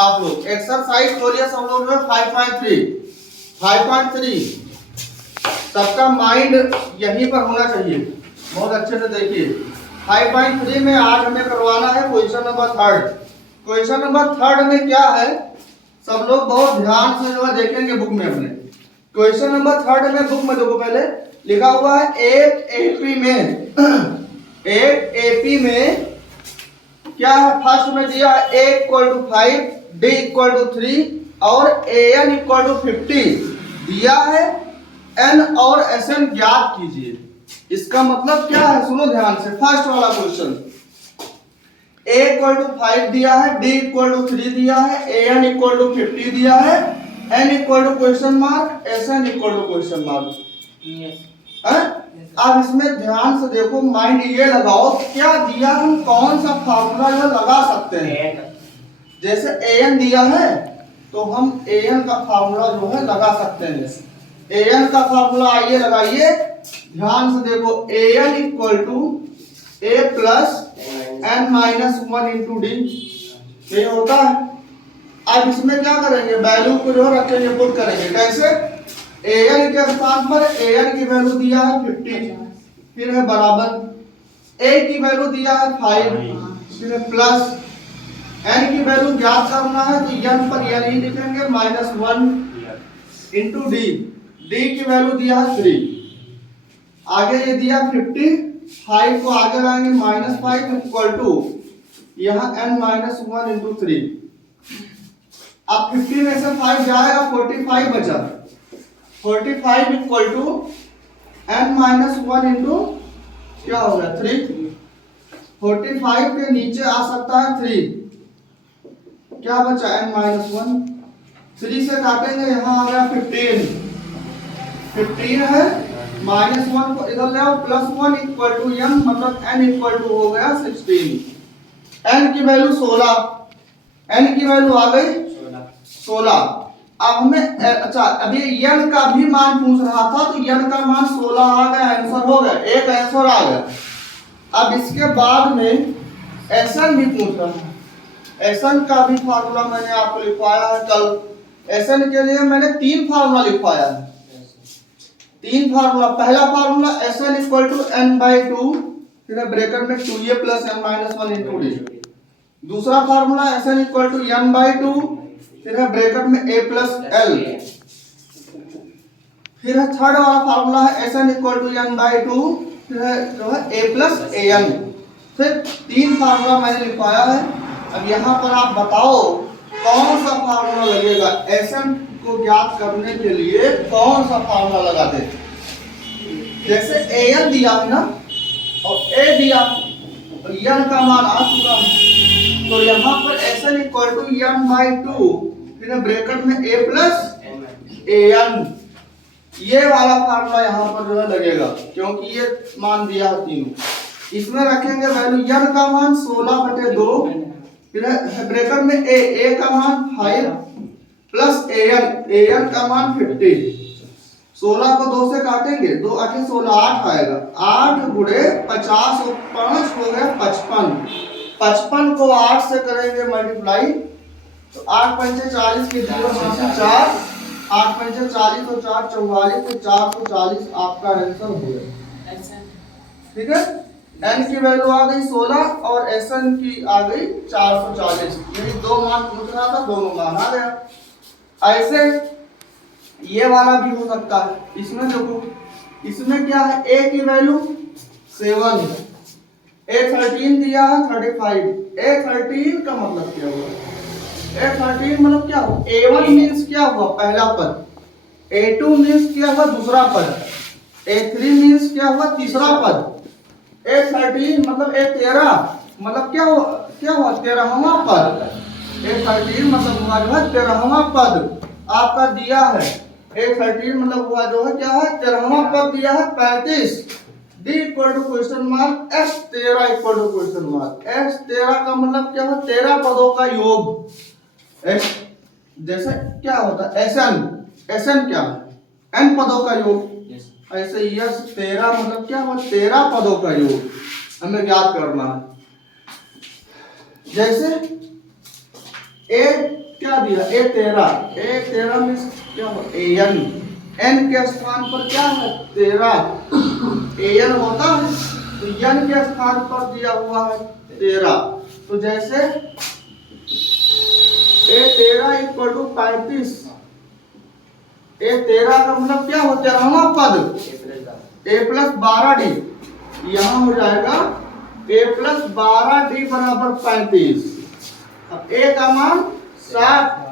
आप लोग एक्सरसाइज खोलिए सब लोग जो है 5.3 सबका माइंड यहीं पर होना चाहिए, बहुत अच्छे से देखिए। 5.3 में आज हमें करवाना है क्वेश्चन नंबर 3। क्वेश्चन नंबर 3 में क्या है, सब लोग बहुत ध्यान से जो है देखेंगे बुक में अपने। क्वेश्चन नंबर 3 में बुक में देखो, पहले लिखा हुआ है एक एपी में क्या है, फर्स्ट में दिया है a equal to 5, d equal to 3 और an इक्वल टू 50 दिया है। n और sn ज्ञात कीजिए। इसका मतलब क्या है, सुनो ध्यान से। फर्स्ट वाला क्वेश्चन a इक्वल टू 5 दिया है, d इक्वल टू 3 दिया है, an इक्वल टू 50 दिया है, n equal to question mark, sn equal to question mark. अब इसमें ध्यान से देखो, माइंड ये लगाओ क्या दिया, हम कौन सा फार्मूला जो लगा सकते हैं। जैसे an दिया है तो हम an का फार्मूला जो है लगा सकते हैं। an का फार्मूला आइए लगाइए, ध्यान से देखो। an equal to a plus n minus 1 into D, ये होता है। अब इसमें क्या करेंगे, वैल्यू को जो रखेंगे, पुट करेंगे। कैसे, an के स्थान पर an की वैल्यू दिया है 50, फिर है बराबर, a की वैल्यू दिया है 5, फिर है प्लस, n की वैल्यू ज्ञात करना है तो n पर n ही लिखेंगे, माइनस 1 इंटू डी, डी की वैल्यू दिया है 3, आगे ये दिया 50, 5 को आगे लाएंगे, माइनस 5 इक्वल टू यहाँ n माइनस 1 इंटू 3। अब 50 में से 5 जाएगा, 45 बचा, 45 equal to n minus 1 into क्या हो गया 3। 45 के नीचे आ सकता है 3, क्या बचा n माइनस 1, 3 से काटेंगे, यहाँ आ गया 15 है, माइनस 1 को इधर ले आओ, प्लस 1 इक्वल टू n, मतलब n इक्वल टू हो गया 16। n की वैल्यू 16, n की वैल्यू आ गई 16। अब हमें अच्छा, अभी n का भी मान पूछ रहा था तो n का मान 16 आ गया, आंसर हो गया, एक आंसर आ गया। अब इसके बाद में sn भी पूछ रहा है। sn का भी फार्मूला मैंने आपको लिखवाया है कल। sn के लिए मैंने 3 फार्मूला लिखवाया है, 3 फार्मूला। पहला formula sn equal to n/2, फिर ब्रैकेट में 2a plus n minus 1 into डी। दूसरा formula sn equal to n/2, फिर है ब्रैकेट में a प्लस l। फिर है थर्ड वाला फार्मूला है sn इक्वल टू n/2, फिर है जो है a प्लस an। फिर 3 फार्मूला मैंने लिखवाया है। अब यहाँ पर आप बताओ कौन सा फार्मूला लगेगा, sn को ज्ञात करने के लिए कौन सा फार्मूला लगाते। जैसे an दिया है ना और a दिया और n का मान आ चुका है, तो यहाँ पर sn इक्वल टू n/2, फिर ब्रैकेट में a प्लस an, ये वाला फार्मूला यहाँ पर जो है लगेगा, क्योंकि ये मान दिया है तीनों। इसमें रखेंगे वैल्यू n का मान 16/2, फिर ब्रैकेट में a का मान 5 प्लस an का मान 50। 16 को 2 से काटेंगे, 2 8 16, 8 आएगा, 8 गुणे 50 और 5 हो गया 55। 55 को 8 से करेंगे मल्टीप्लाई तो 8 पंचे 40 के 0 से 4, 8 पंचे 40 और 4 44, तो 440 आपका आंसर हो गया। ठीक है, n की वैल्यू आ गई 16 और sn की आ गई 440। यही 2 मान पूछ रहा था, दोनों मान आ गया। ऐसे ये वाला भी हो सकता है। इसमें देखो, इसमें क्या है, a की वैल्यू 7, a13 दिया है 35। a13 का मतलब क्या हुआ, a13 मतलब क्या हुआ, a1 मींस क्या हुआ पहला पद, a2 मींस क्या हुआ दूसरा पद, a3 मींस क्या हुआ तीसरा पद, a13 मतलब a13 मतलब क्या हुआ 13वां पद। a13 मतलब हुआ जो है 13वां पद आपका दिया है। a13 मतलब हुआ जो है क्या है 13वां पद दिया है 35। d equal to question mark s13 equal to question mark. s13 का मतलब क्या है 13 पदों का योग। जैसे क्या होता है sn क्या है n पदों का योग, ऐसे यस 13 मतलब क्या हुआ 13 पदों का योग हमें ज्ञात करना है। जैसे क्या दिया A13 में क्या हो n के स्थान पर क्या है 13 an होता है तो n के स्थान पर दिया हुआ है 13 तो जैसे A13 इक्वल टू 35 A13 का मतलब क्या हो 13वां पद A प्लस 12D यहाँ हो जाएगा A प्लस 12D बराबर 35। अब A का मान 7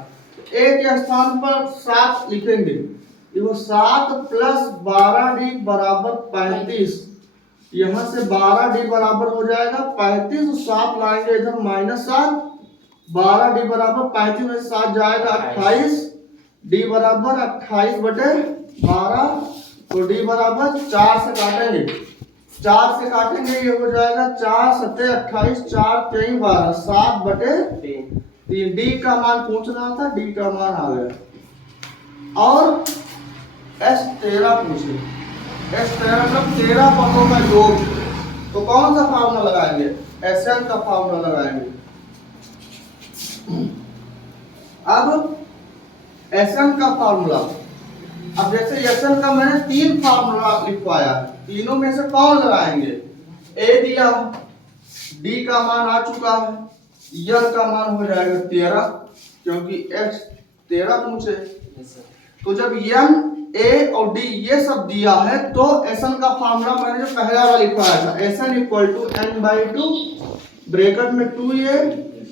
A के स्थान पर 7 लिखेंगे देखो 7 प्लस 12D बराबर 35 यहाँ से 12D बराबर हो जाएगा 35 7 लाएंगे इधर -7 12D बराबर 35 में 7 जाएगा 28 D बराबर 28 बटे 12 तो D बराबर 4 से काटेंगे 4 से काटेंगे ये हो जाएगा 4 7 28 4 3 12 7 बटे 3 D का मान पूछ रहा था D का मान आ गया और S13 पूछे S13 मतलब 13 पदों का योग तो कौन सा फार्मूला लगाएंगे Sn का फार्मूला लगाएंगे। अब Sn का फार्मूला अब जैसे Sn का मैंने 3 फार्मूला लिखवाया तीनों में से कौन लगाएंगे A दिया D का मान आ चुका है n का मान हो जाएगा 13 क्योंकि x 13 पूछे तो जब n A और D ये सब दिया है तो Sn का फार्मूला मैंने जो पहला वाला लिखवाया था Sn equal to n/2 bracket में 2a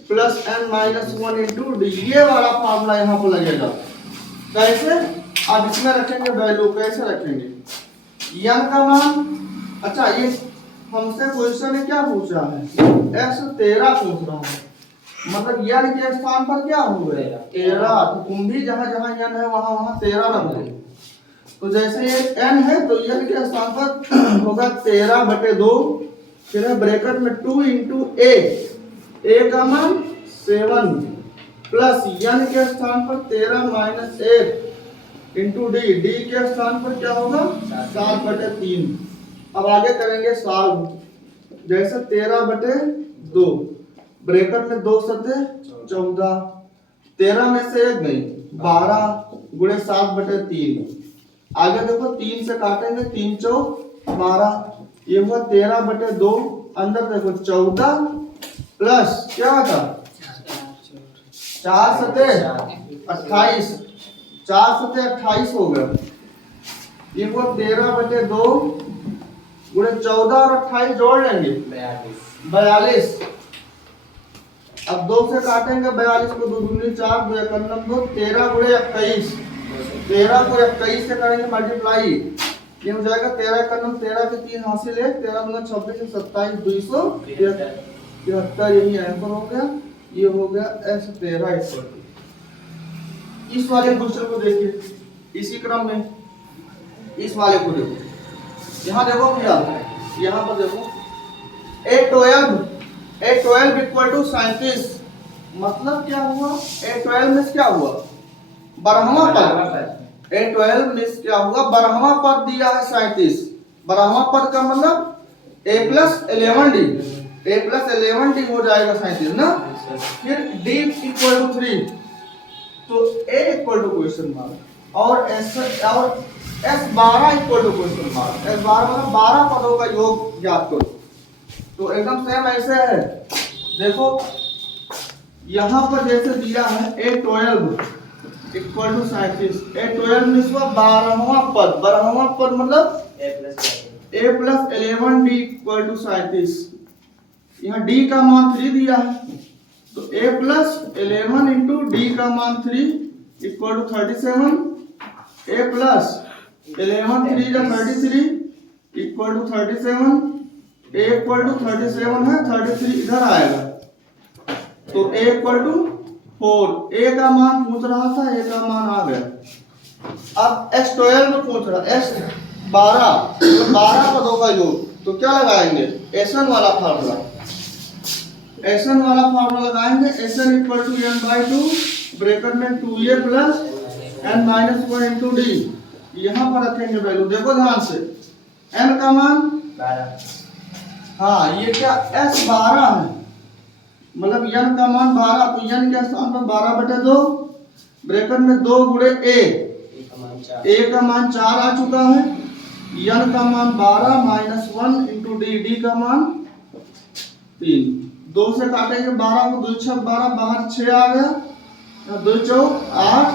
plus n-1 into D ये वाला फार्मूला यहाँ पर लगेगा। कैसे अब इसमें रखेंगे वैल्यू कैसे रखेंगे n का मान अच्छा ये हमसे क्वेश्चन में क्या पूछा है x 13 पूछ रहा है मतलब n के स्थान पर क्या हुआ 13 तो तुम भी जहां जहां n है वहां वहां 13 रख दो तो जैसे ये n है तो n के स्थान पर होगा 13 बटे 2 फिर ब्रैकेट में 2 इंटू a का मान 7 प्लस n के स्थान पर 13 माइनस 8 इंटू d के स्थान पर क्या होगा 7 बटे 3। अब आगे करेंगे सॉल्व जैसे 13 बटे 2 ब्रैकेट में 2 सते 14 13 में से 1 नहीं 12 गुणे 7 बटे 3 आगे देखो 3 से काटेंगे 3 चौक 12 ये हुआ 13 बटे 2 अंदर देखो 14 प्लस क्या था 4 सते 28 4 सते 28 हो गया ये हुआ 13 बटे 2 गुणे 14 और 28 जोड़ लेंगे 42 अब 2 से काटेंगे 42 को 2 दूनी 4 2 1 2 13 गुणे 21 13 को 21 से करेंगे मल्टीप्लाई ये हो जाएगा 13 1 13 के 3 हासिल है 13 गुना 26 से 27 273 यही आंसर हो गया ये हो गया S13 इस वाले क्वेश्चन को देखिए इसी क्रम में इस वाले को देखो यहाँ देखो भैया यहाँ पर देखो A12 इक्वल टू 37 मतलब क्या हुआ A12 में क्या हुआ 12वां पद A12 में क्या हुआ 12वां पद दिया है 37 12वां पद का मतलब A प्लस 11D हो जाएगा 37 ना फिर D इक्वल टू 3 तो A equal to question mark और S12 equal to question mark S12 मतलब 12 पदों का योग ज्ञात करो तो एकदम सेम ऐसे है देखो यहाँ पर जैसे दिया है A12 इक्वल टू 37 A12 में 12वां पद मतलब A plus 11D equal to 37 यहाँ D का मान 3 दिया है तो A प्लस 11 इंटू D का मान 3 इक्वल टू 37 A प्लस 11 3 या 33 equal to 37 A equal to 37 है 33 इधर आएगा तो A इक्वल टू 4 A का मान पूछ रहा था A का मान आ गया। अब S12 में पूछ रहा S12 तो 12 पदों का योग तो क्या लगाएंगे Sn वाला फार्मूला लगाएंगे Sn equal to n/2 bracket में 2a plus n-1 into d यहाँ पर रखेंगे वैल्यू देखो ध्यान से n का मान 12 हाँ ये क्या S12 है मतलब n का मान 12, तो n के स्थान पर 12/2 ब्रैकेट में 2 गुणे a, a का मान 4 आ चुका है, n का मान 12 माइनस 1 इंटू डी, डी का मान 3। 2 से काटेंगे 12 को, 2 6 12, बाहर 6 आ गया, 2 4 8,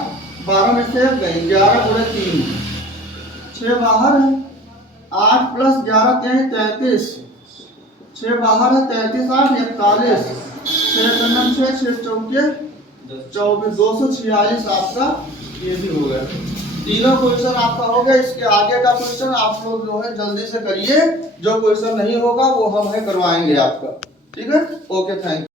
12 में से गए 11 गुणे 3, 6 बाहर है, 8 प्लस 11 33, 6 बाहर है, 33 8 41, 6 कन्नम 6 6 चौके 24, 246 आपका ये भी हो गया। तीनों क्वेश्चन आपका हो गया। इसके आगे का क्वेश्चन आप लोग जो है जल्दी से करिए, जो क्वेश्चन नहीं होगा वो हम है करवाएंगे आपका। ठीक है, ओके, थैंक यू।